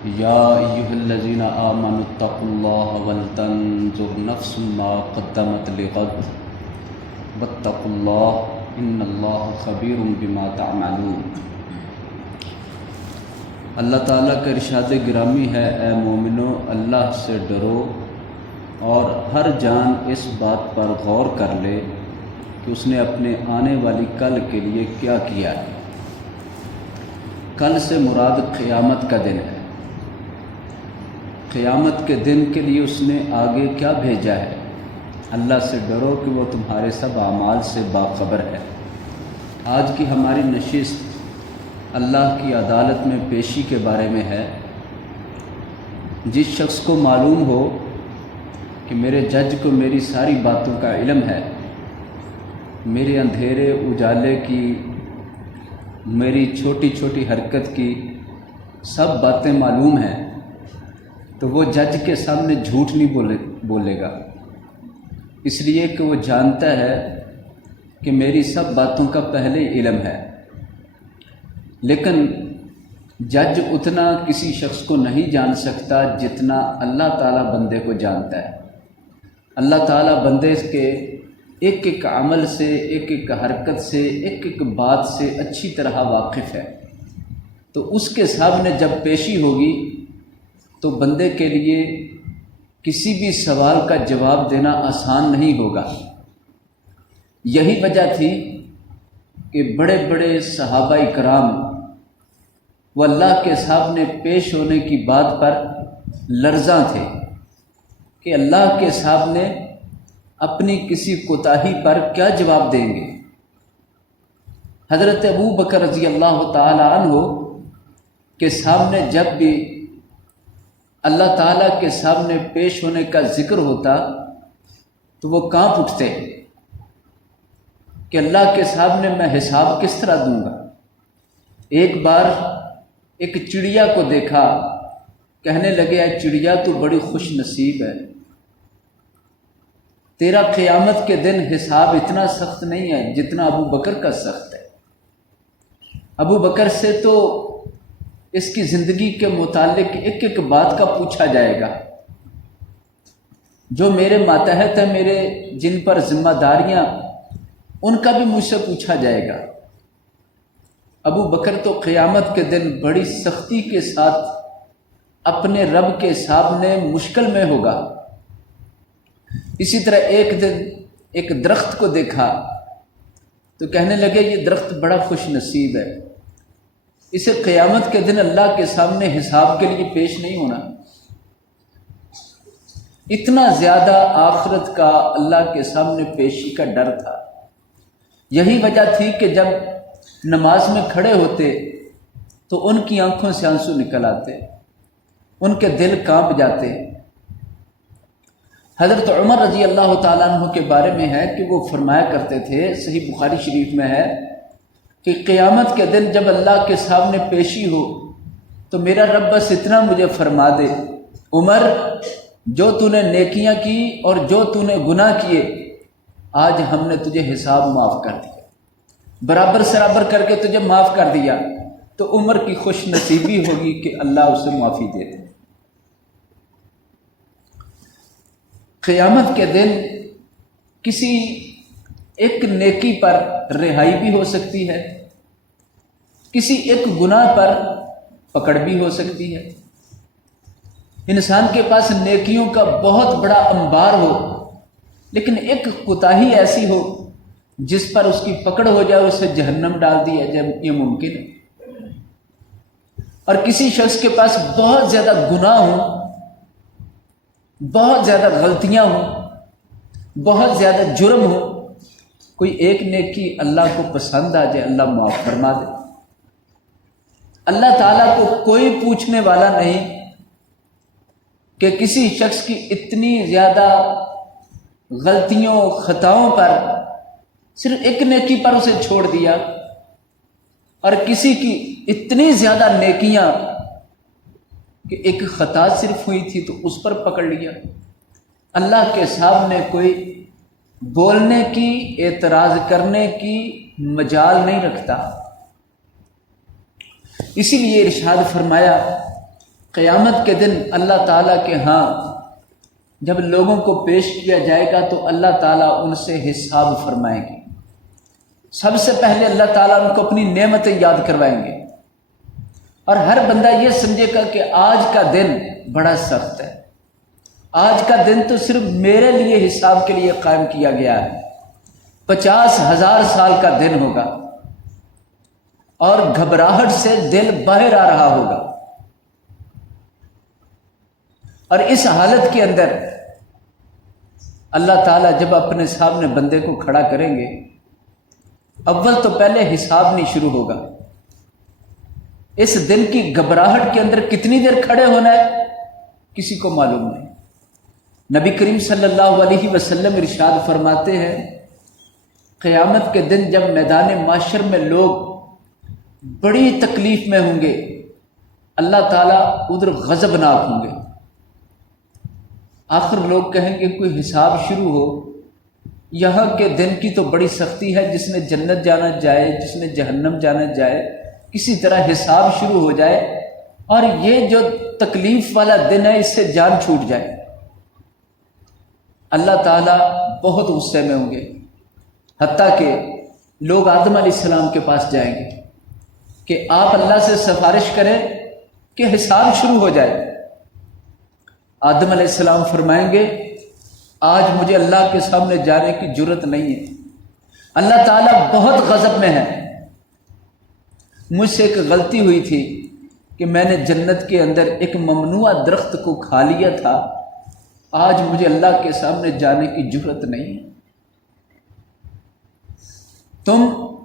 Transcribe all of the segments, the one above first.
یا ایھا الذین آمنوا اتقوا اللہ ولتنظر نفس ما قدمت لغد واتقوا اللہ ان اللہ خبیر بما تعملون۔ اللہ تعالیٰ کا ارشاد گرامی ہے، اے مومنو اللہ سے ڈرو اور ہر جان اس بات پر غور کر لے کہ اس نے اپنے آنے والی کل کے لیے کیا کیا ہے۔ کل سے مراد قیامت کا دن ہے۔ قیامت کے دن کے لیے اس نے آگے کیا بھیجا ہے۔ اللہ سے ڈرو کہ وہ تمہارے سب اعمال سے باخبر ہے۔ آج کی ہماری نشست اللہ کی عدالت میں پیشی کے بارے میں ہے۔ جس شخص کو معلوم ہو کہ میرے جج کو میری ساری باتوں کا علم ہے، میرے اندھیرے اجالے کی، میری چھوٹی چھوٹی حرکت کی سب باتیں معلوم ہیں، تو وہ جج کے سامنے جھوٹ نہیں بولے گا، اس لیے کہ وہ جانتا ہے کہ میری سب باتوں کا پہلے علم ہے۔ لیکن جج اتنا کسی شخص کو نہیں جان سکتا جتنا اللہ تعالیٰ بندے کو جانتا ہے۔ اللہ تعالیٰ بندے کے ایک ایک عمل سے، ایک ایک حرکت سے، ایک ایک بات سے اچھی طرح واقف ہے۔ تو اس کے سامنے جب پیشی ہوگی تو بندے کے لیے کسی بھی سوال کا جواب دینا آسان نہیں ہوگا۔ یہی وجہ تھی کہ بڑے بڑے صحابہ کرام وہ اللہ کے سامنے پیش ہونے کی بات پر لرزاں تھے کہ اللہ کے سامنے اپنی کسی کوتاہی پر کیا جواب دیں گے۔ حضرت ابو بکر رضی اللہ تعالی عنہ کے سامنے جب بھی اللہ تعالیٰ کے سامنے پیش ہونے کا ذکر ہوتا تو وہ کانپ اٹھتے کہ اللہ کے سامنے میں حساب کس طرح دوں گا۔ ایک بار ایک چڑیا کو دیکھا، کہنے لگے اے چڑیا تو بڑی خوش نصیب ہے، تیرا قیامت کے دن حساب اتنا سخت نہیں ہے جتنا ابو بکر کا سخت ہے۔ ابو بکر سے تو اس کی زندگی کے متعلق ایک ایک بات کا پوچھا جائے گا، جو میرے ماتحت ہیں، میرے جن پر ذمہ داریاں، ان کا بھی مجھ سے پوچھا جائے گا۔ ابو بکر تو قیامت کے دن بڑی سختی کے ساتھ اپنے رب کے سامنے مشکل میں ہوگا۔ اسی طرح ایک دن ایک درخت کو دیکھا تو کہنے لگے یہ درخت بڑا خوش نصیب ہے، اسے قیامت کے دن اللہ کے سامنے حساب کے لیے پیش نہیں ہونا۔ اتنا زیادہ آخرت کا اللہ کے سامنے پیشی کا ڈر تھا۔ یہی وجہ تھی کہ جب نماز میں کھڑے ہوتے تو ان کی آنکھوں سے آنسو نکل آتے، ان کے دل کانپ جاتے۔ حضرت عمر رضی اللہ تعالیٰ عنہ کے بارے میں ہے کہ وہ فرمایا کرتے تھے، صحیح بخاری شریف میں ہے کہ قیامت کے دن جب اللہ کے سامنے پیشی ہو تو میرا رب بس اتنا مجھے فرما دے، عمر جو تو نے نیکیاں کی اور جو تو نے گناہ کیے، آج ہم نے تجھے حساب معاف کر دیا، برابر سرابر کر کے تجھے معاف کر دیا، تو عمر کی خوش نصیبی ہوگی کہ اللہ اسے معافی دے دے۔ قیامت کے دن کسی ایک نیکی پر رہائی بھی ہو سکتی ہے، کسی ایک گناہ پر پکڑ بھی ہو سکتی ہے۔ انسان کے پاس نیکیوں کا بہت بڑا انبار ہو، لیکن ایک کوتاہی ایسی ہو جس پر اس کی پکڑ ہو جائے، اسے جہنم ڈال دیا جائے، یہ ممکن ہے۔ اور کسی شخص کے پاس بہت زیادہ گناہ ہوں، بہت زیادہ غلطیاں ہوں، بہت زیادہ جرم ہو، کوئی ایک نیکی اللہ کو پسند آ جائے، اللہ معاف فرما دے۔ اللہ تعالیٰ کو کوئی پوچھنے والا نہیں کہ کسی شخص کی اتنی زیادہ غلطیوں خطاؤں پر صرف ایک نیکی پر اسے چھوڑ دیا، اور کسی کی اتنی زیادہ نیکیاں کہ ایک خطا صرف ہوئی تھی تو اس پر پکڑ لیا۔ اللہ کے سامنے کوئی بولنے کی، اعتراض کرنے کی مجال نہیں رکھتا۔ اسی لیے ارشاد فرمایا قیامت کے دن اللہ تعالیٰ کے ہاں جب لوگوں کو پیش کیا جائے گا تو اللہ تعالیٰ ان سے حساب فرمائیں گے۔ سب سے پہلے اللہ تعالیٰ ان کو اپنی نعمتیں یاد کروائیں گے، اور ہر بندہ یہ سمجھے گا کہ آج کا دن بڑا سخت ہے، آج کا دن تو صرف میرے لیے حساب کے لیے قائم کیا گیا ہے۔ 50,000 سال کا دن ہوگا اور گھبراہٹ سے دل باہر آ رہا ہوگا، اور اس حالت کے اندر اللہ تعالیٰ جب اپنے سامنے بندے کو کھڑا کریں گے، اول تو پہلے حساب نہیں شروع ہوگا۔ اس دن کی گھبراہٹ کے اندر کتنی دیر کھڑے ہونا ہے کسی کو معلوم نہیں۔ نبی کریم صلی اللہ علیہ وسلم ارشاد فرماتے ہیں، قیامت کے دن جب میدان معاشر میں لوگ بڑی تکلیف میں ہوں گے، اللہ تعالیٰ ادھر غضبناک ہوں گے۔ آخر لوگ کہیں گے کوئی حساب شروع ہو، یہاں کے دن کی تو بڑی سختی ہے، جس نے جنت جانا جائے، جس نے جہنم جانا جائے، کسی طرح حساب شروع ہو جائے اور یہ جو تکلیف والا دن ہے اس سے جان چھوٹ جائے۔ اللہ تعالیٰ بہت غصے میں ہوں گے، حتیٰ کہ لوگ آدم علیہ السلام کے پاس جائیں گے کہ آپ اللہ سے سفارش کریں کہ حساب شروع ہو جائے۔ آدم علیہ السلام فرمائیں گے، آج مجھے اللہ کے سامنے جانے کی جرت نہیں ہے، اللہ تعالیٰ بہت غضب میں ہے، مجھ سے ایک غلطی ہوئی تھی کہ میں نے جنت کے اندر ایک ممنوع درخت کو کھا لیا تھا، آج مجھے اللہ کے سامنے جانے کی جرت نہیں ہے۔ تم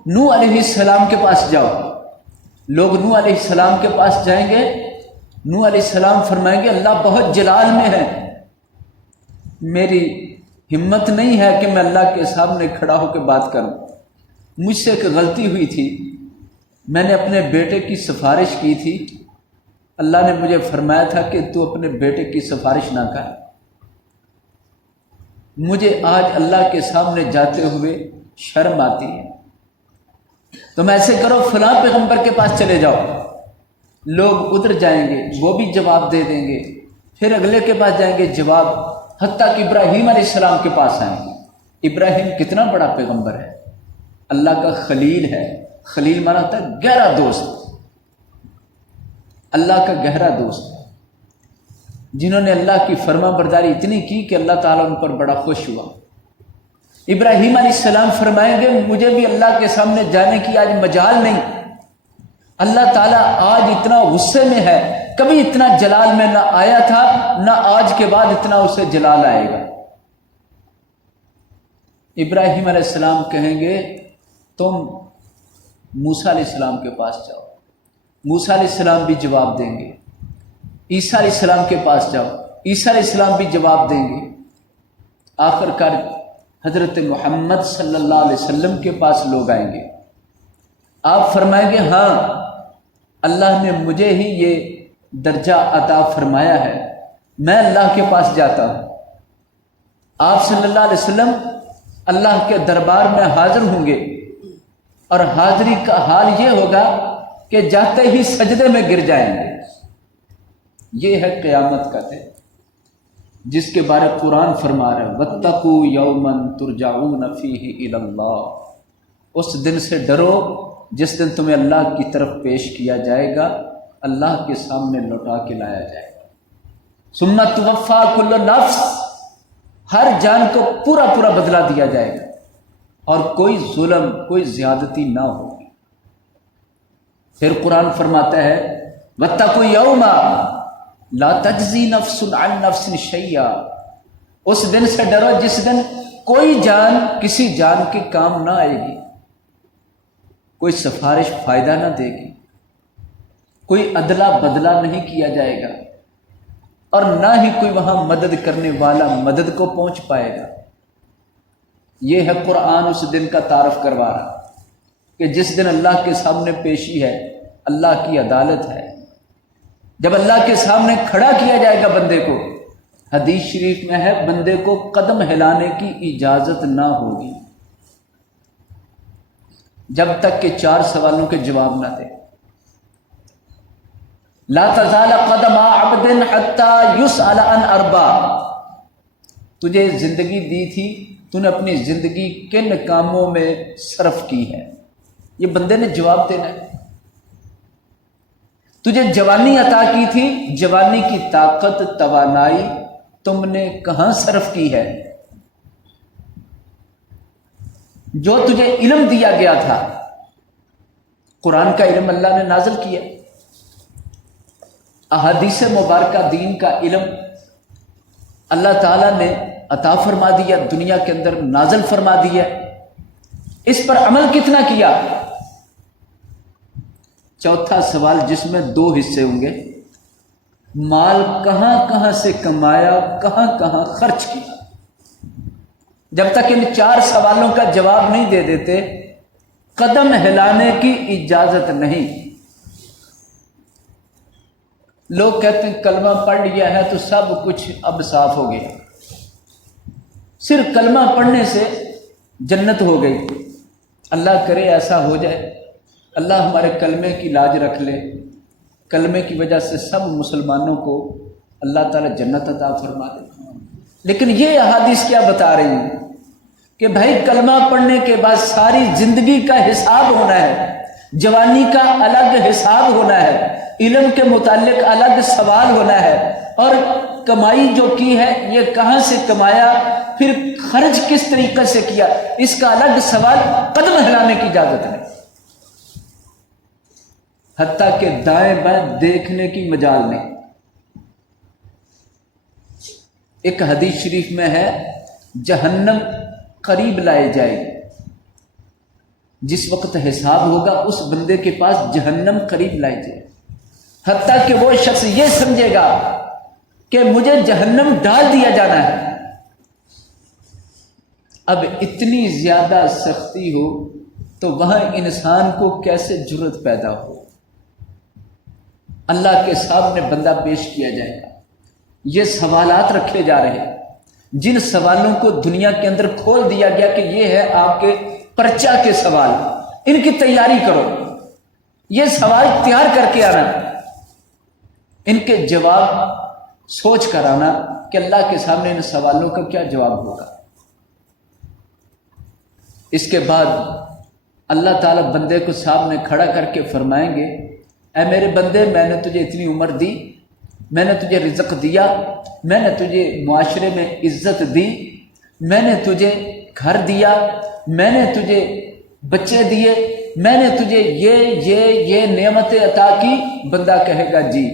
نوح علیہ السلام کے پاس جاؤ۔ لوگ نوح علیہ السلام کے پاس جائیں گے، نوح علیہ السلام فرمائیں گے اللہ بہت جلال میں ہے، میری ہمت نہیں ہے کہ میں اللہ کے سامنے کھڑا ہو کے بات کروں، مجھ سے ایک غلطی ہوئی تھی، میں نے اپنے بیٹے کی سفارش کی تھی، اللہ نے مجھے فرمایا تھا کہ تو اپنے بیٹے کی سفارش نہ کر، مجھے آج اللہ کے سامنے جاتے ہوئے شرم آتی ہے، تم ایسے کرو فلاں پیغمبر کے پاس چلے جاؤ۔ لوگ ادھر جائیں گے، وہ بھی جواب دے دیں گے، پھر اگلے کے پاس جائیں گے، جواب، حتیٰ کہ ابراہیم علیہ السلام کے پاس آئیں گے۔ ابراہیم کتنا بڑا پیغمبر ہے، اللہ کا خلیل ہے، خلیل مانا ہوتا ہے گہرا دوست، اللہ کا گہرا دوست، جنہوں نے اللہ کی فرما برداری اتنی کی کہ اللہ تعالیٰ ان پر بڑا خوش ہوا۔ ابراہیم علیہ السلام فرمائیں گے مجھے بھی اللہ کے سامنے جانے کی آج مجال نہیں، اللہ تعالیٰ آج اتنا غصے میں ہے، کبھی اتنا جلال میں نہ آیا تھا، نہ آج کے بعد اتنا اسے جلال آئے گا۔ ابراہیم علیہ السلام کہیں گے تم موسیٰ علیہ السلام کے پاس جاؤ، موسیٰ علیہ السلام بھی جواب دیں گے، عیسیٰ علیہ السلام کے پاس جاؤ، عیسیٰ علیہ السلام بھی جواب دیں گے، آخر کار حضرت محمد صلی اللہ علیہ وسلم کے پاس لوگ آئیں گے، آپ فرمائیں گے ہاں اللہ نے مجھے ہی یہ درجہ عطا فرمایا ہے، میں اللہ کے پاس جاتا ہوں۔ آپ صلی اللہ علیہ وسلم اللہ کے دربار میں حاضر ہوں گے، اور حاضری کا حال یہ ہوگا کہ جاتے ہی سجدے میں گر جائیں گے۔ یہ ہے قیامت کا دن جس کے بارے قرآن فرما رہا ہے وَاتَّقُوا يَوْمًا تُرْجَعُونَ فِيهِ إِلَى اللَّهِ، اس دن سے ڈرو جس دن تمہیں اللہ کی طرف پیش کیا جائے گا، اللہ کے سامنے لوٹا کے لایا جائے گا۔ ثُمَّ تُوَفَّى كُلُّ نَفْسٍ، ہر جان کو پورا پورا بدلہ دیا جائے گا، اور کوئی ظلم کوئی زیادتی نہ ہوگی۔ پھر قرآن فرماتا ہے وَاتَّقُوا يَوْمًا لا تجزی نفس عن نفس شیئا، اس دن سے ڈرو جس دن کوئی جان کسی جان کے کام نہ آئے گی، کوئی سفارش فائدہ نہ دے گی، کوئی عدلہ بدلہ نہیں کیا جائے گا، اور نہ ہی کوئی وہاں مدد کرنے والا مدد کو پہنچ پائے گا۔ یہ ہے قرآن اس دن کا تعارف کروا رہا کہ جس دن اللہ کے سامنے پیشی ہے، اللہ کی عدالت ہے، جب اللہ کے سامنے کھڑا کیا جائے گا بندے کو، حدیث شریف میں ہے بندے کو قدم ہلانے کی اجازت نہ ہوگی جب تک کہ 4 سوالوں کے جواب نہ دے۔ لا تزال قدم حتی یسأل عن اربع، تجھے زندگی دی تھی، تو نے اپنی زندگی کن کاموں میں صرف کی ہے؟ یہ بندے نے جواب دینا ہے۔ تجھے جوانی عطا کی تھی، جوانی کی طاقت توانائی تم نے کہاں صرف کی ہے؟ جو تجھے علم دیا گیا تھا، قرآن کا علم اللہ نے نازل کیا، احادیث مبارکہ دین کا علم اللہ تعالیٰ نے عطا فرما دیا، دنیا کے اندر نازل فرما دیا، اس پر عمل کتنا کیا؟ چوتھا سوال جس میں دو حصے ہوں گے، مال کہاں کہاں سے کمایا، کہاں کہاں خرچ کیا؟ جب تک ان چار سوالوں کا جواب نہیں دے دیتے، قدم ہلانے کی اجازت نہیں۔ لوگ کہتے ہیں کلمہ پڑھ لیا ہے تو سب کچھ اب صاف ہو گیا، صرف کلمہ پڑھنے سے جنت ہو گئی۔ اللہ کرے ایسا ہو جائے، اللہ ہمارے کلمے کی لاج رکھ لے، کلمے کی وجہ سے سب مسلمانوں کو اللہ تعالیٰ جنت عطا فرما دے۔ لیکن یہ احادیث کیا بتا رہی ہیں کہ بھائی کلمہ پڑھنے کے بعد ساری زندگی کا حساب ہونا ہے، جوانی کا الگ حساب ہونا ہے، علم کے متعلق الگ سوال ہونا ہے، اور کمائی جو کی ہے یہ کہاں سے کمایا، پھر خرچ کس طریقے سے کیا، اس کا الگ سوال، قدم ہلانے کی اجازت نہیں، حتیٰ کہ دائیں بائیں دیکھنے کی مجال نہیں۔ ایک حدیث شریف میں ہے جہنم قریب لائے جائے گی، جس وقت حساب ہوگا اس بندے کے پاس جہنم قریب لائی جائے، حتیٰ کہ وہ شخص یہ سمجھے گا کہ مجھے جہنم ڈال دیا جانا ہے۔ اب اتنی زیادہ سختی ہو تو وہاں انسان کو کیسے جرأت پیدا ہو؟ اللہ کے سامنے بندہ پیش کیا جائے گا، یہ سوالات رکھے جا رہے ہیں، جن سوالوں کو دنیا کے اندر کھول دیا گیا کہ یہ ہے آپ کے پرچہ کے سوال، ان کی تیاری کرو، یہ سوال تیار کر کے آنا، ان کے جواب سوچ کر آنا کہ اللہ کے سامنے ان سوالوں کا کیا جواب ہوگا۔ اس کے بعد اللہ تعالیٰ بندے کو سامنے کھڑا کر کے فرمائیں گے، اے میرے بندے، میں نے تجھے اتنی عمر دی، میں نے تجھے رزق دیا، میں نے تجھے معاشرے میں عزت دی، میں نے تجھے گھر دیا، میں نے تجھے بچے دیے، میں نے تجھے یہ نعمتیں عطا کی۔ بندہ کہے گا جی۔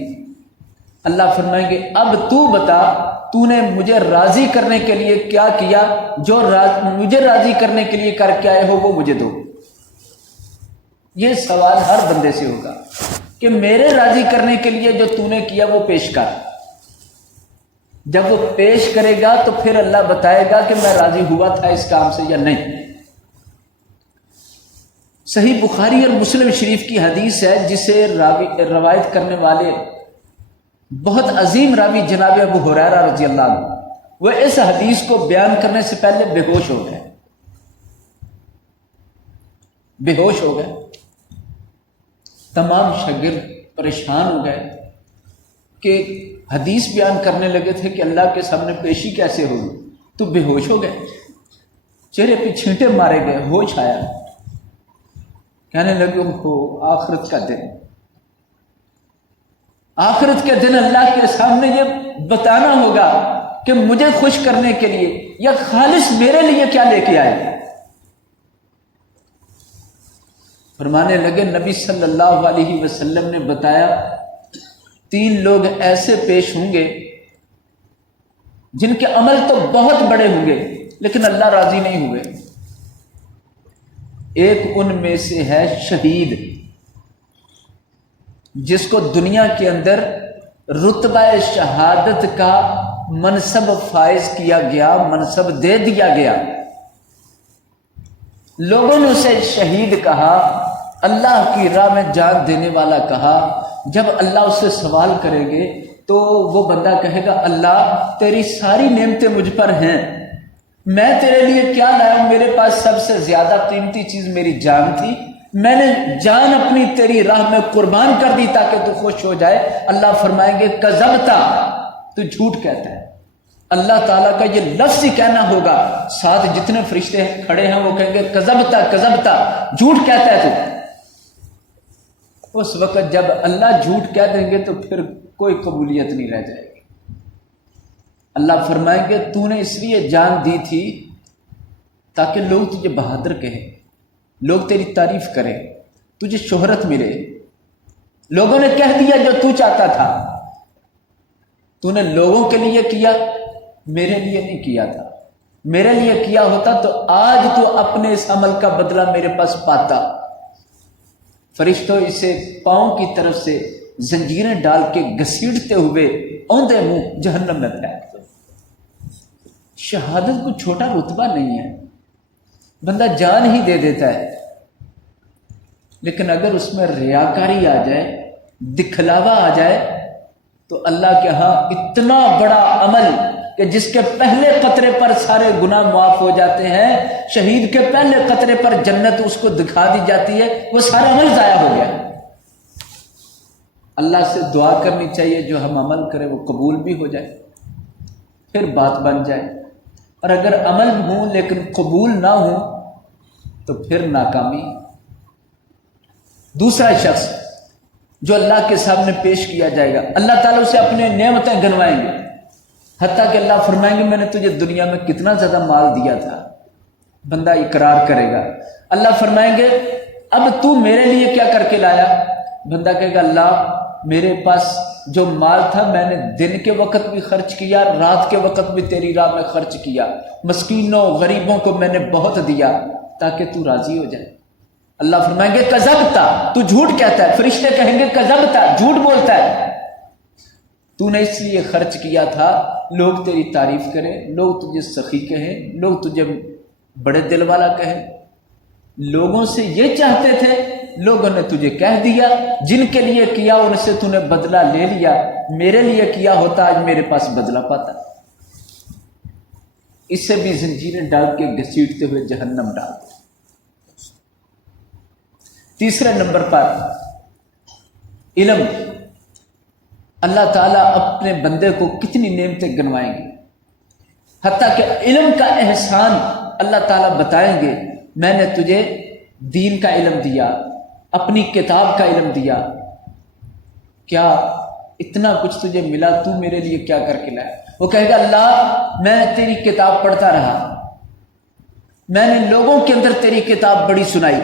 اللہ فرمائیں گے اب تو بتا، تو نے مجھے راضی کرنے کے لیے کیا کیا؟ جو مجھے راضی کرنے کے لیے کر کے آئے ہو وہ مجھے دو۔ یہ سوال ہر بندے سے ہوگا کہ میرے راضی کرنے کے لیے جو تو نے کیا وہ پیش کر۔ جب وہ پیش کرے گا تو پھر اللہ بتائے گا کہ میں راضی ہوا تھا اس کام سے یا نہیں۔ صحیح بخاری اور مسلم شریف کی حدیث ہے جسے روایت کرنے والے بہت عظیم راوی جناب ابو ہریرہ رضی اللہ عنہ، وہ اس حدیث کو بیان کرنے سے پہلے بے ہوش ہو گئے، بے ہوش ہو گئے۔ تمام شاگرد پریشان ہو گئے کہ حدیث بیان کرنے لگے تھے کہ اللہ کے سامنے پیشی کیسے ہوگی، تو بے ہوش ہو گئے، چہرے پہ چھینٹے مارے گئے، ہوش آیا، کہنے لگے ہو آخرت کا دن، آخرت کے دن اللہ کے سامنے یہ بتانا ہوگا کہ مجھے خوش کرنے کے لیے یا خالص میرے لیے کیا لے کے آئے۔ فرمانے لگے نبی صلی اللہ علیہ وسلم نے بتایا 3 لوگ ایسے پیش ہوں گے جن کے عمل تو بہت بڑے ہوں گے لیکن اللہ راضی نہیں ہوئے۔ ایک ان میں سے ہے شہید، جس کو دنیا کے اندر رتبہ شہادت کا منصب فائز کیا گیا، منصب دے دیا گیا۔ لوگوں نے اسے شہید کہا، اللہ کی راہ میں جان دینے والا کہا۔ جب اللہ اس سے سوال کریں گے تو وہ بندہ کہے گا اللہ تیری ساری نعمتیں مجھ پر ہیں، میں تیرے لیے کیا لایا ہوں؟ میرے پاس سب سے زیادہ قیمتی چیز میری جان تھی، میں نے جان اپنی تیری راہ میں قربان کر دی تاکہ تو خوش ہو جائے۔ اللہ فرمائیں گے کذبتا، تو جھوٹ کہتا ہے۔ اللہ تعالیٰ کا یہ لفظ ہی کہنا ہوگا، ساتھ جتنے فرشتے کھڑے ہیں وہ کہیں گے کذبتا کذبتا، جھوٹ کہتا ہے تو۔ اس وقت جب اللہ جھوٹ کہہ دیں گے تو پھر کوئی قبولیت نہیں رہ جائے گی۔ اللہ فرمائیں گے تو نے اس لیے جان دی تھی تاکہ لوگ تجھے بہادر کہیں، لوگ تیری تعریف کریں، تجھے شہرت ملے۔ لوگوں نے کہہ دیا جو تو چاہتا تھا، تو نے لوگوں کے لیے کیا، میرے لیے نہیں کیا تھا۔ میرے لیے کیا ہوتا تو آج تو اپنے اس عمل کا بدلہ میرے پاس پاتا۔ فرشتوں اسے پاؤں کی طرف سے زنجیریں ڈال کے گھسیٹتے ہوئے اوندے منہ جہنم میں پھینک دو۔ شہادت کو چھوٹا رتبہ نہیں ہے، بندہ جان ہی دے دیتا ہے، لیکن اگر اس میں ریاکاری آ جائے، دکھلاوا آ جائے تو اللہ کے ہاں اتنا بڑا عمل کہ جس کے پہلے قطرے پر سارے گناہ معاف ہو جاتے ہیں، شہید کے پہلے قطرے پر جنت اس کو دکھا دی جاتی ہے، وہ سارا عمل ضائع ہو گیا۔ اللہ سے دعا کرنی چاہیے جو ہم عمل کریں وہ قبول بھی ہو جائے، پھر بات بن جائے، اور اگر عمل ہوں لیکن قبول نہ ہوں تو پھر ناکامی۔ دوسرا شخص جو اللہ کے سامنے پیش کیا جائے گا، اللہ تعالیٰ اسے اپنے نعمتیں گنوائیں گے، حتیٰ کہ اللہ فرمائیں گے میں نے تجھے دنیا میں کتنا زیادہ مال دیا تھا۔ بندہ اقرار کرے گا، اللہ فرمائیں گے اب تو میرے لیے کیا کر کے لایا؟ بندہ کہے گا اللہ میرے پاس جو مال تھا میں نے دن کے وقت بھی خرچ کیا، رات کے وقت بھی تیری راہ میں خرچ کیا، مسکینوں غریبوں کو میں نے بہت دیا تاکہ تو راضی ہو جائے۔ اللہ فرمائیں گے کذبتا، تو جھوٹ کہتا ہے۔ فرشتے کہیں گے کذبتا، جھوٹ بولتا ہے، تو نے اس لیے خرچ کیا تھا لوگ تیری تعریف کریں، لوگ تجھے سخی کہیں، لوگ تجھے بڑے دل والا کہیں۔ لوگوں سے یہ چاہتے تھے، لوگوں نے تجھے کہہ دیا، جن کے لیے کیا ان سے تو نے بدلہ لے لیا، میرے لیے کیا ہوتا آج میرے پاس بدلہ پاتا۔ اس سے بھی زنجیریں ڈال کے گھسیٹتے ہوئے جہنم ڈال دے۔ تیسرے نمبر پر علم، اللہ تعالیٰ اپنے بندے کو کتنی نعمتیں گنوائیں گے، حتیٰ کہ علم کا احسان اللہ تعالیٰ بتائیں گے میں نے تجھے دین کا علم دیا، اپنی کتاب کا علم دیا، کیا اتنا کچھ تجھے ملا، تو میرے لیے کیا کر کے لایا؟ وہ کہے گا اللہ میں تیری کتاب پڑھتا رہا، میں نے لوگوں کے اندر تیری کتاب بڑی سنائی۔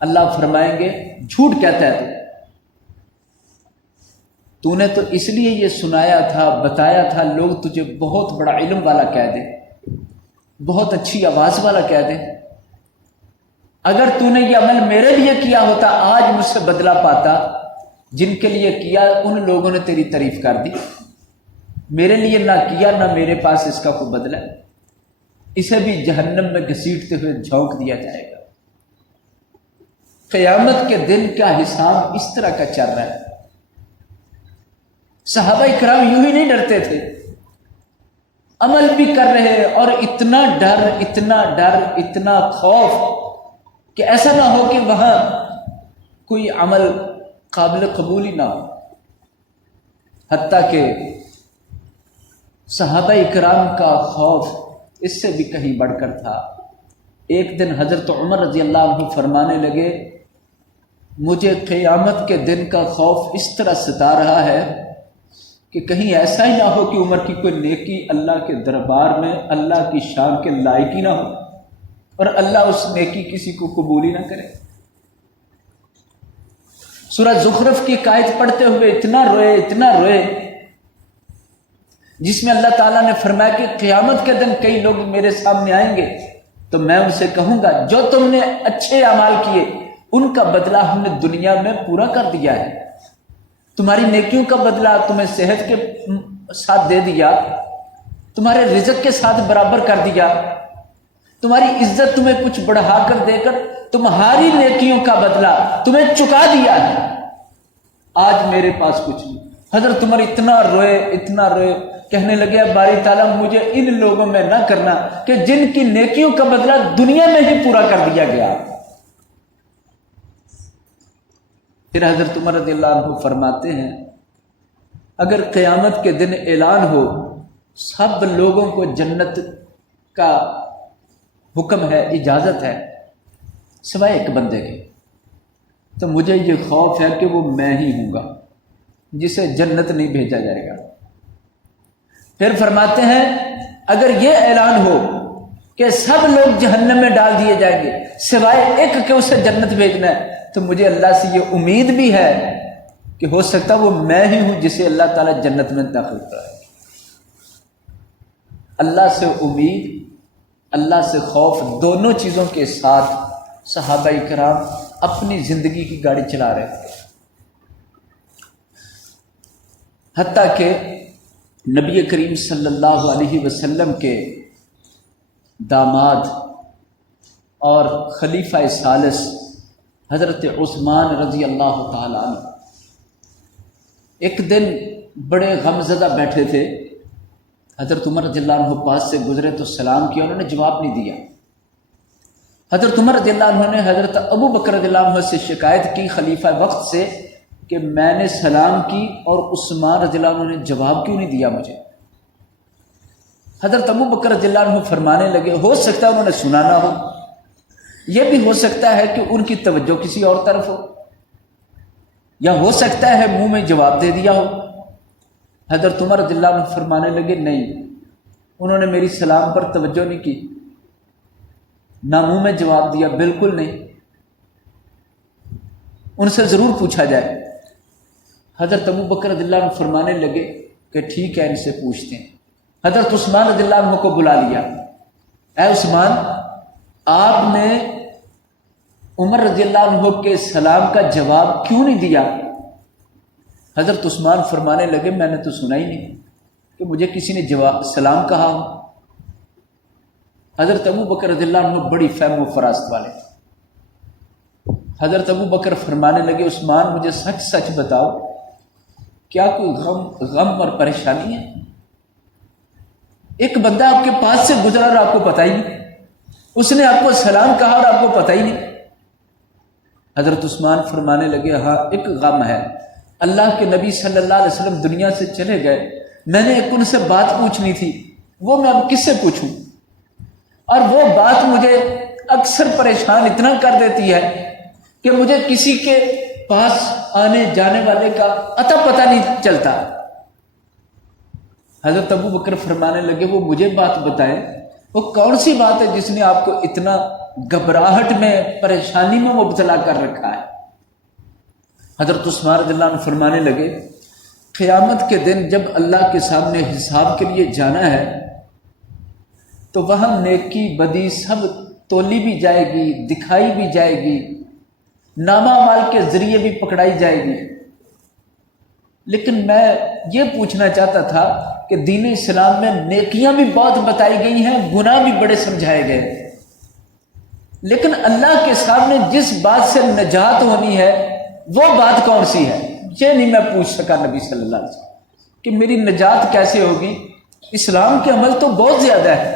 اللہ فرمائیں گے جھوٹ کہتا ہے تو نے تو اس لیے یہ سنایا تھا، بتایا تھا، لوگ تجھے بہت بڑا علم والا کہہ دیں، بہت اچھی آواز والا کہہ دیں۔ اگر تو نے یہ عمل میرے لیے کیا ہوتا آج مجھ سے بدلہ پاتا، جن کے لیے کیا ان لوگوں نے تیری تعریف کر دی، میرے لیے نہ کیا، نہ میرے پاس اس کا کوئی بدلہ۔ اسے بھی جہنم میں گھسیٹتے ہوئے جھونک دیا جائے گا۔ قیامت کے دن کا حساب اس طرح کا چل رہا ہے۔ صحابہ کرام یوں ہی نہیں ڈرتے تھے، عمل بھی کر رہے اور اتنا ڈر، اتنا ڈر، اتنا خوف کہ ایسا نہ ہو کہ وہاں کوئی عمل قابل قبول ہی نہ ہو۔ حتیٰ کہ صحابہ کرام کا خوف اس سے بھی کہیں بڑھ کر تھا۔ ایک دن حضرت عمر رضی اللہ عنہ فرمانے لگے مجھے قیامت کے دن کا خوف اس طرح ستا رہا ہے کہ کہیں ایسا ہی نہ ہو کہ عمر کی کوئی نیکی اللہ کے دربار میں اللہ کی شان کے لائق ہی نہ ہو اور اللہ اس نیکی کسی کو قبول ہی نہ کرے۔ سورہ زخرف کی آیت پڑھتے ہوئے اتنا روئے جس میں اللہ تعالیٰ نے فرمایا کہ قیامت کے دن کئی لوگ میرے سامنے آئیں گے تو میں ان سے کہوں گا جو تم نے اچھے اعمال کیے ان کا بدلہ ہم نے دنیا میں پورا کر دیا ہے، تمہاری نیکیوں کا بدلہ تمہیں صحت کے ساتھ دے دیا، تمہارے رزق کے ساتھ برابر کر دیا، تمہاری عزت تمہیں کچھ بڑھا کر دے کر تمہاری نیکیوں کا بدلہ تمہیں چکا دیا ہے، آج میرے پاس کچھ نہیں۔ حضرت عمر اتنا روئے کہنے لگے باری تعالیٰ مجھے ان لوگوں میں نہ کرنا کہ جن کی نیکیوں کا بدلہ دنیا میں ہی پورا کر دیا گیا۔ پھر حضرت عمر رضی اللہ عنہ فرماتے ہیں اگر قیامت کے دن اعلان ہو سب لوگوں کو جنت کا حکم ہے، اجازت ہے، سوائے ایک بندے کے، تو مجھے یہ خوف ہے کہ وہ میں ہی ہوں گا جسے جنت نہیں بھیجا جائے گا۔ پھر فرماتے ہیں اگر یہ اعلان ہو کہ سب لوگ جہنم میں ڈال دیے جائیں گے سوائے ایک کہ اسے جنت بھیجنا ہے، تو مجھے اللہ سے یہ امید بھی ہے کہ ہو سکتا وہ میں ہی ہوں جسے اللہ تعالیٰ جنت میں داخل کرائے۔ اللہ سے امید، اللہ سے خوف، دونوں چیزوں کے ساتھ صحابہ کرام اپنی زندگی کی گاڑی چلا رہے تھے، حتیٰ کہ نبی کریم صلی اللہ علیہ وسلم کے داماد اور خلیفہ ثالث حضرت عثمان رضی اللہ تعالی عنہ ایک دن بڑے غمزدہ بیٹھے تھے، حضرت عمر رضی اللہ عنہ پاس سے گزرے تو سلام کیا، انہوں نے جواب نہیں دیا۔ حضرت عمر رضی اللہ عنہ نے حضرت ابو بکر رضی اللہ عنہ سے شکایت کی خلیفہ وقت سے کہ میں نے سلام کی اور عثمان رضی اللہ عنہ نے جواب کیوں نہیں دیا مجھے۔ حضرت ابو بکر رضی اللہ عنہ فرمانے لگے ہو سکتا ہے انہوں نے سنا نہ ہو، یہ بھی ہو سکتا ہے کہ ان کی توجہ کسی اور طرف ہو، یا ہو سکتا ہے منہ میں جواب دے دیا ہو۔ حضرت عمر رضی اللہ عنہ فرمانے لگے نہیں، انہوں نے میری سلام پر توجہ نہیں کی، نہ منہ میں جواب دیا، بالکل نہیں، ان سے ضرور پوچھا جائے۔ حضرت ابو بکر رضی اللہ عنہ فرمانے لگے کہ ٹھیک ہے ان سے پوچھتے ہیں۔ حضرت عثمان رضی اللہ عنہ کو بلا لیا، اے عثمان آپ نے عمر رضی اللہ عنہ کے سلام کا جواب کیوں نہیں دیا؟ حضرت عثمان فرمانے لگے میں نے تو سنا ہی نہیں کہ مجھے کسی نے جواب سلام کہا ہو۔ حضرت ابو بکر رضی اللہ عنہ بڑی فہم و فراست والے تھے۔ حضرت ابو بکر فرمانے لگے عثمان مجھے سچ سچ بتاؤ، کیا کوئی غم اور پریشانی ہے؟ ایک بندہ آپ کے پاس سے گزرا اور آپ کو پتہ ہی نہیں، اس نے آپ کو سلام کہا اور آپ کو پتہ ہی نہیں۔ حضرت عثمان فرمانے لگے ہاں ایک غم ہے، اللہ کے نبی صلی اللہ علیہ وسلم دنیا سے چلے گئے، میں نے ایک ان سے بات پوچھنی تھی، وہ میں اب کس سے پوچھوں، اور وہ بات مجھے اکثر پریشان اتنا کر دیتی ہے کہ مجھے کسی کے پاس آنے جانے والے کا اتا پتہ نہیں چلتا۔ حضرت ابو بکر فرمانے لگے وہ مجھے بات بتائیں، وہ کون سی بات ہے جس نے آپ کو اتنا گھبراہٹ میں پریشانی میں مبتلا کر رکھا ہے؟ حضرت عثمان رضی اللہ عنہ فرمانے لگے قیامت کے دن جب اللہ کے سامنے حساب کے لیے جانا ہے تو وہاں نیکی بدی سب تولی بھی جائے گی، دکھائی بھی جائے گی، نامہ اعمال کے ذریعے بھی پکڑائی جائے گی، لیکن میں یہ پوچھنا چاہتا تھا کہ دین اسلام میں نیکیاں بھی بہت بتائی گئی ہیں، گناہ بھی بڑے سمجھائے گئے، لیکن اللہ کے سامنے جس بات سے نجات ہونی ہے وہ بات کون سی ہے؟ یہ نہیں میں پوچھ سکا نبی صلی اللہ علیہ وسلم کہ میری نجات کیسے ہوگی۔ اسلام کے عمل تو بہت زیادہ ہے،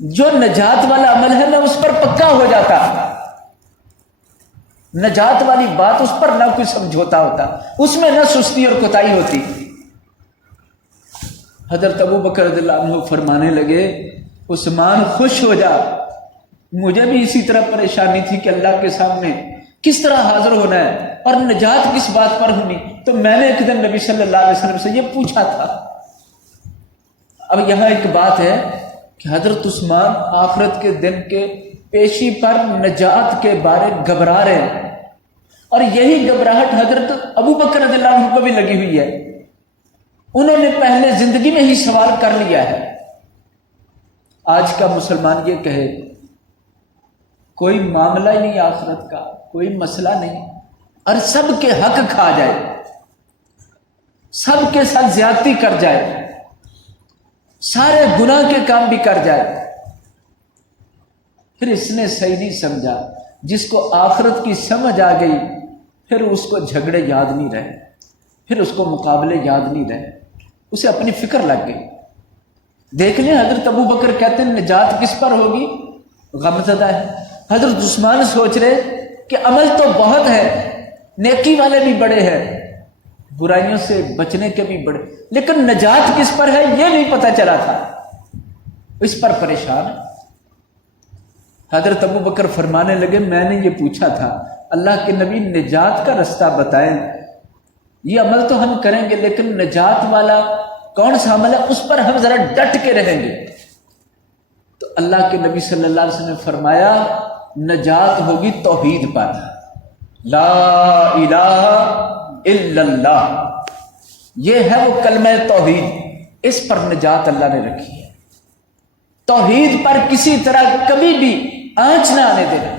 جو نجات والا عمل ہے میں اس پر پکا ہو جاتا، نجات والی بات اس پر نہ کوئی سمجھوتا ہوتا، اس میں نہ سستی اور کوتاہی ہوتی۔ حضرت ابو بکر رضی اللہ عنہ فرمانے لگے عثمان خوش ہو جا، مجھے بھی اسی طرح پریشانی تھی کہ اللہ کے سامنے کس طرح حاضر ہونا ہے اور نجات کس بات پر ہونی، تو میں نے ایک دن نبی صلی اللہ علیہ وسلم سے یہ پوچھا تھا۔ اب یہاں ایک بات ہے کہ حضرت عثمان آخرت کے دن کے پیشی پر نجات کے بارے گھبرا رہے ہیں، اور یہی گھبراہٹ حضرت ابو بکر رضی اللہ عنہ کو بھی لگی ہوئی ہے، انہوں نے پہلے زندگی میں ہی سوال کر لیا ہے۔ آج کا مسلمان یہ کہے کوئی معاملہ ہی نہیں آخرت کا، کوئی مسئلہ نہیں، اور سب کے حق کھا جائے، سب کے ساتھ زیادتی کر جائے، سارے گناہ کے کام بھی کر جائے، پھر اس نے صحیح نہیں سمجھا۔ جس کو آخرت کی سمجھ آ گئی پھر اس کو جھگڑے یاد نہیں رہے، پھر اس کو مقابلے یاد نہیں رہے، اسے اپنی فکر لگ گئی۔ دیکھ لیں حضرت ابو بکر کہتے ہیں نجات کس پر ہوگی؟ غمزدہ ہے۔ حضرت عثمان سوچ رہے کہ عمل تو بہت ہے، نیکی والے بھی بڑے ہیں، برائیوں سے بچنے کے بھی بڑے، لیکن نجات کس پر ہے یہ نہیں پتہ چلا تھا، اس پر پریشان ہے۔ حضرت ابو بکر فرمانے لگے میں نے یہ پوچھا تھا اللہ کے نبی نجات کا رستہ بتائیں، یہ عمل تو ہم کریں گے لیکن نجات والا کون سا عمل ہے اس پر ہم ذرا ڈٹ کے رہیں گے۔ تو اللہ کے نبی صلی اللہ علیہ وسلم نے فرمایا نجات ہوگی توحید پر، لا الہ الا اللہ، یہ ہے وہ کلمہ توحید، اس پر نجات اللہ نے رکھی ہے۔ توحید پر کسی طرح کبھی بھی آنچ نہ آنے دینا۔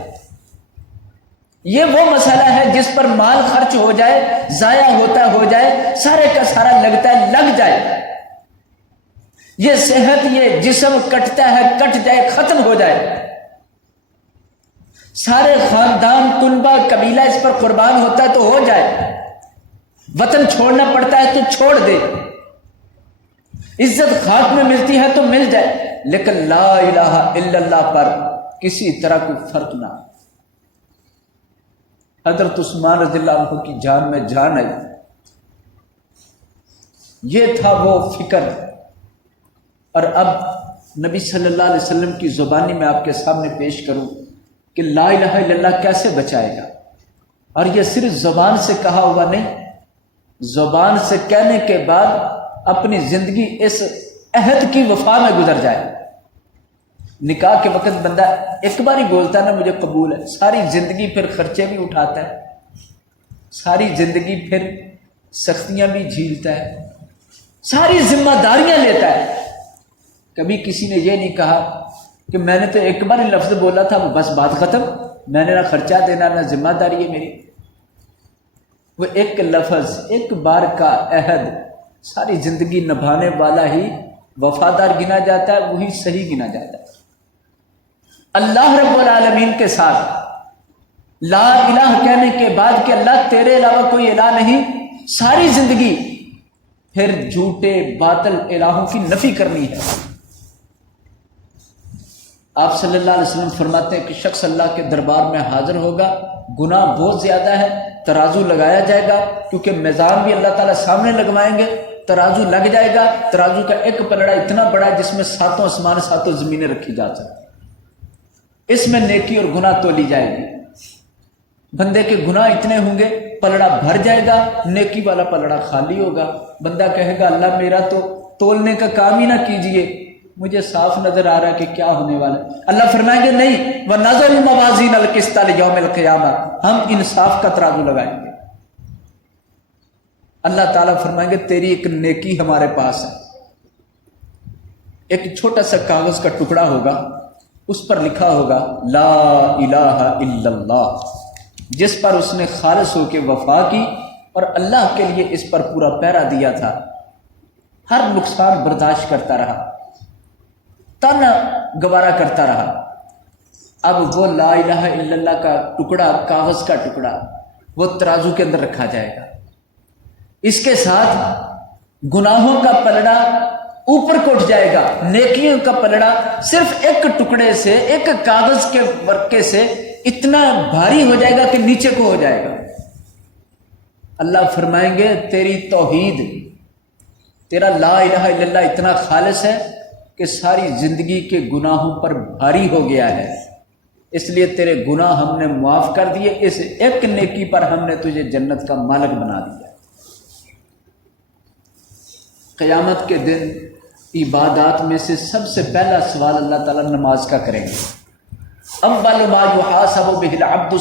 یہ وہ مسئلہ ہے جس پر مال خرچ ہو جائے، ضائع ہوتا ہو جائے، سارے کا سارا لگتا ہے لگ جائے، یہ صحت یہ جسم کٹتا ہے کٹ جائے ختم ہو جائے، سارے خاندان کنبہ قبیلہ اس پر قربان ہوتا ہے تو ہو جائے، وطن چھوڑنا پڑتا ہے تو چھوڑ دے، عزت خاک میں ملتی ہے تو مل جائے، لیکن لا الہ الا اللہ پر کسی طرح کوئی فرق نہ۔ حضرت عثمان رضی اللہ عنہ کی جان میں جان آئی، یہ تھا وہ فکر۔ اور اب نبی صلی اللہ علیہ وسلم کی زبانی میں آپ کے سامنے پیش کروں کہ لا الہ الا اللہ کیسے بچائے گا، اور یہ صرف زبان سے کہا ہوا نہیں، زبان سے کہنے کے بعد اپنی زندگی اس عہد کی وفا میں گزر جائے۔ نکاح کے وقت بندہ ایک بار ہی بولتا ہے نا مجھے قبول ہے، ساری زندگی پھر خرچے بھی اٹھاتا ہے، ساری زندگی پھر سختیاں بھی جھیلتا ہے، ساری ذمہ داریاں لیتا ہے۔ کبھی کسی نے یہ نہیں کہا کہ میں نے تو ایک بار ہی لفظ بولا تھا وہ بس بات ختم، میں نے نہ خرچہ دینا نہ ذمہ داری ہے میری۔ وہ ایک لفظ ایک بار کا عہد ساری زندگی نبھانے والا ہی وفادار گنا جاتا ہے، وہی صحیح گنا جاتا ہے۔ اللہ رب العالمین کے ساتھ لا الہ کہنے کے بعد کہ اللہ تیرے علاوہ کوئی الہ نہیں، ساری زندگی پھر جھوٹے باطل الہوں کی نفی کرنی ہے۔ آپ صلی اللہ علیہ وسلم فرماتے ہیں کہ شخص اللہ کے دربار میں حاضر ہوگا، گناہ بہت زیادہ ہے، ترازو لگایا جائے گا، کیونکہ میزان بھی اللہ تعالیٰ سامنے لگوائیں گے، ترازو لگ جائے گا، ترازو کا ایک پلڑا اتنا بڑا ہے جس میں ساتوں آسمان ساتوں زمینیں رکھی جا سکتی، اس میں نیکی اور گناہ تولی جائے گی۔ بندے کے گناہ اتنے ہوں گے پلڑا بھر جائے گا، نیکی والا پلڑا خالی ہوگا، بندہ کہے گا اللہ میرا تو تولنے کا کام ہی نہ کیجئے، مجھے صاف نظر آ رہا ہے کہ کیا ہونے والا ہے۔ اللہ فرمائیں گے نہیں، وَنَضَعُ الْمَوَازِينَ الْقِسْطَ لِيَوْمِ الْقِيَامَةِ، ہم انصاف کا ترازو لگائیں گے۔ اللہ تعالیٰ فرمائیں گے تیری ایک نیکی ہمارے پاس ہے، ایک چھوٹا سا کاغذ کا ٹکڑا ہوگا، اس پر لکھا ہوگا لا الہ الا اللہ، جس پر اس نے خالص ہو کے وفا کی اور اللہ کے لیے اس پر پورا پہرا دیا تھا، ہر نقصان برداشت کرتا رہا، تانا گوارا کرتا رہا۔ اب وہ لا الہ الا اللہ کا ٹکڑا، کاغذ کا ٹکڑا، وہ ترازو کے اندر رکھا جائے گا، اس کے ساتھ گناہوں کا پلڑا اوپر کو اٹھ جائے گا، نیکیوں کا پلڑا صرف ایک ٹکڑے سے، ایک کاغذ کے ورقے سے اتنا بھاری ہو جائے گا کہ نیچے کو ہو جائے گا۔ اللہ فرمائیں گے تیری توحید، تیرا لا الہ الا اللہ اتنا خالص ہے کہ ساری زندگی کے گناہوں پر بھاری ہو گیا ہے، اس لیے تیرے گناہ ہم نے معاف کر دیے، اس ایک نیکی پر ہم نے تجھے جنت کا مالک بنا دیا۔ قیامت کے دن عبادات میں سے سب سے پہلا سوال اللہ تعالیٰ نماز کا کریں گے۔ اول ما یحاسب بہ العبد